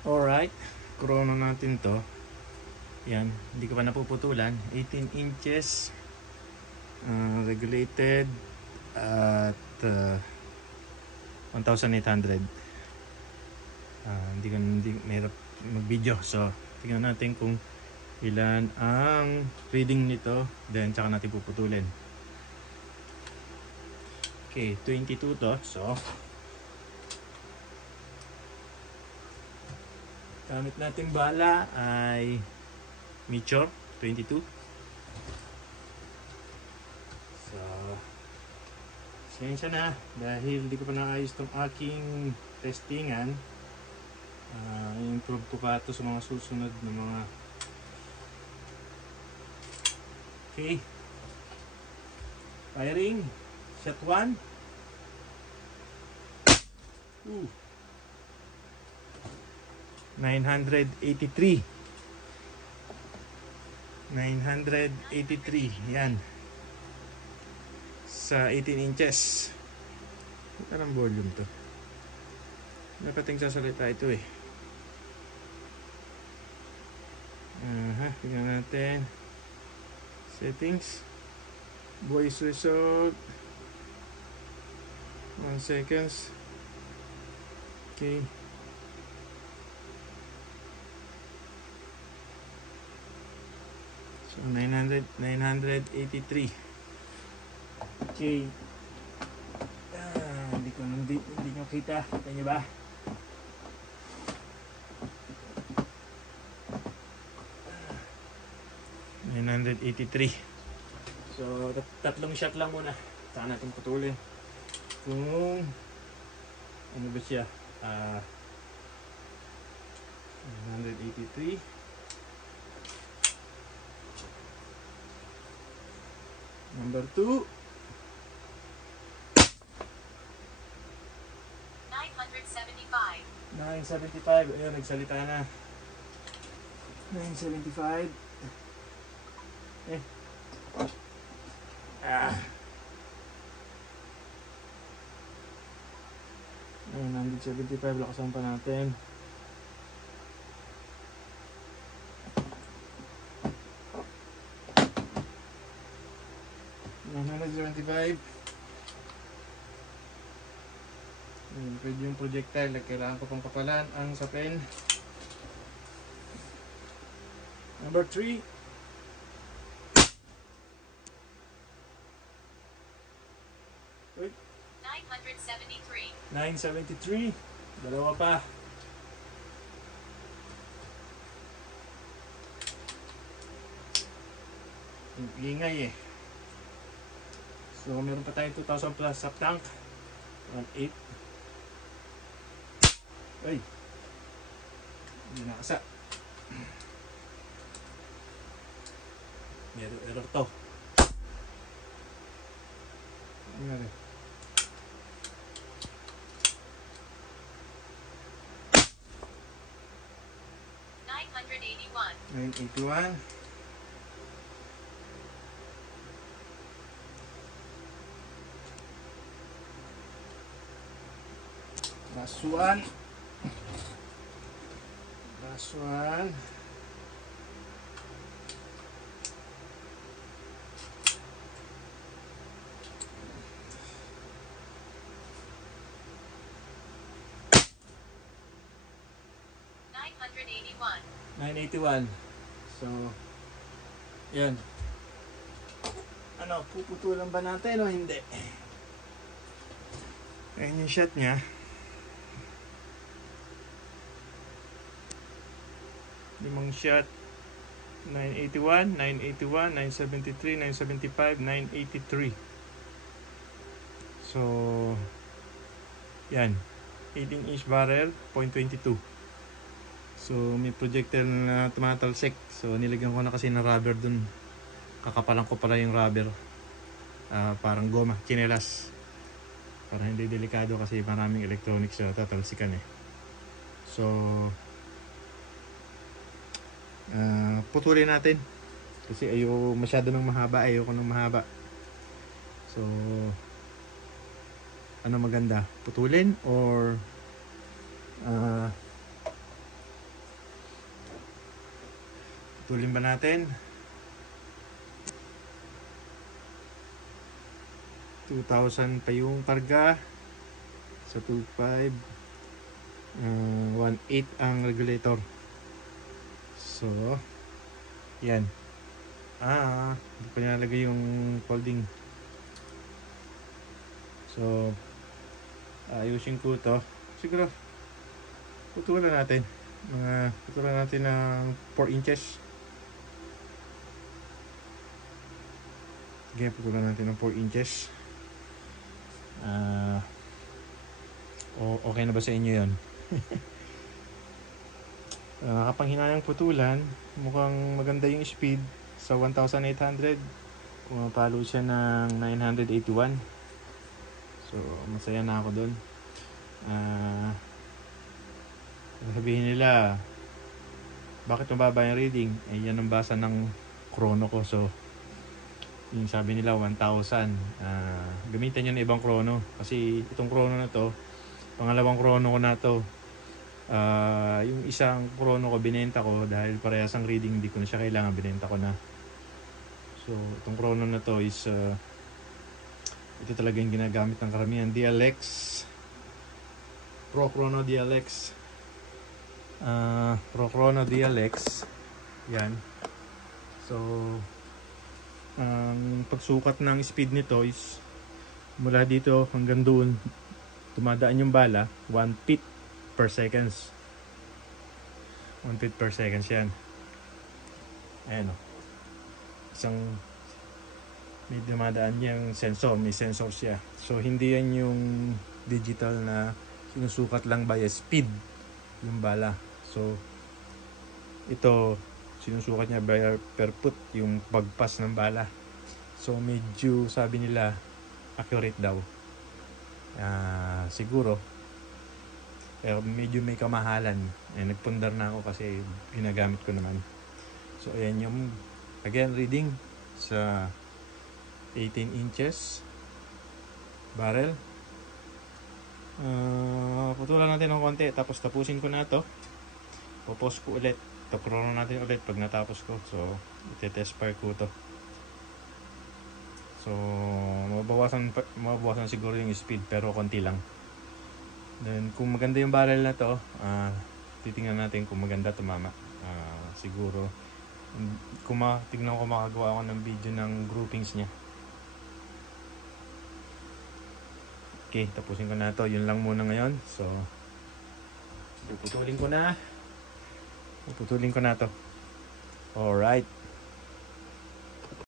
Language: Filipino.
Alright, corona natin to. Yan, hindi ko pa napuputulan. 18 inches, regulated at 1,800. Hindi mahirap mag-video. So, tingnan natin kung ilan ang reading nito. Then, tsaka natin puputulin. Okay, 22 to. So, gamit natin bala ay Meteor 22. So, sensya na dahil hindi ko pa naayos itong aking testingan. I-improve ko pa ito sa mga susunod na mga. Okay, firing, shot 1. 983. Yan sa 18 inches. Parang volume to. Napating sasalita ito eh. Tingnan natin. Settings, voice result, 1 seconds. Okay. So 983. Okay. Hindi nyo kita. Kita nyo ba? $983. So tatlong shot lang muna. Saka natin putulin. Kung ano ba siya? 983. Number 2. 975. Ayun, nagsalita na. 975. 975. Lakasan pa natin. Pwede yung projectile na kailangan ko pang kapalan ang sapin. Number 3. Wait. 973. Dalawa pa. Ingay eh. So meron pa tayong 2,000 plus sub tank. 1.8. Ay, hindi nakasa. Meron error to. Ano nga rin? 981. Last one. 981. So, yan. Ano, puputulan ba natin o hindi? Ayan yung shot niya. Limang shot. 981, 981, 973, 975, 983. So, yan. 18-inch barrel, .22. So, may projectile na tumatalsik. So, nilagyan ko na kasi ng rubber dun. Kakapalan ko pala yung rubber. Parang goma, chinelas. Para hindi delikado kasi maraming electronics na tatalsikan eh. So, putulin natin. Kasi ayaw masyado ng mahaba. Ayoko ng mahaba. So, ano maganda? Putulin or Putulin ba natin? 2,000 pa yung karga sa 2.5. 1.8 ang regulator. So yan. Hindi pa nilalagay yung folding. So ayusin ko to. Siguro putulan natin ng 4 inches. Okay, putulan natin ng 4 inches. Okay na ba sa inyo yun? Kapanghinayang putulan, mukhang maganda yung speed sa 1,800. Pumapalo siya ng 981. So masaya na ako dun. Sabihin nila, bakit mababa yung reading? Yan ang basa ng chrono ko. So yung sabi nila 1,000, gamitan nyo ng ibang chrono, kasi itong chrono na to, pangalawang chrono ko na to. Yung isang chrono ko binenta ko dahil parehas ang reading, hindi ko na siya kailangan, binenta ko na. So itong chrono na to is ito talaga yung ginagamit ng karamihan. DLX Pro Chrono DLX. Pro Chrono DLX yan. So ang pagsukat ng speed nito is mula dito hanggang doon, tumadaan yung bala 1 feet per seconds. 1 feet per seconds yan. Ayan o. Isang may dumadaan yung sensor, may sensor siya. So hindi yan yung digital na sinusukat lang by speed yung bala. So ito sinusukat niya by per foot yung pagpas ng bala. So medyo sabi nila accurate daw. Siguro pero medyo may kamahalan. Nagpundar na ako kasi ginagamit ko naman. So ayan yung again reading sa 18 inches barrel. Putulan natin ng konti tapos tapusin ko na to. Popos ko ulit. Chrono natin ulit pag natapos ko. So ite-test fire ko to. So mabawasan siguro yung speed pero konti lang. Then kung maganda yung barrel na to, titingnan natin kung maganda tumama. Siguro tignan ko makagawa ako ng video ng groupings niya. Okay, tapusin ko na to. Yun lang muna ngayon. So puputulin ko na to. Alright.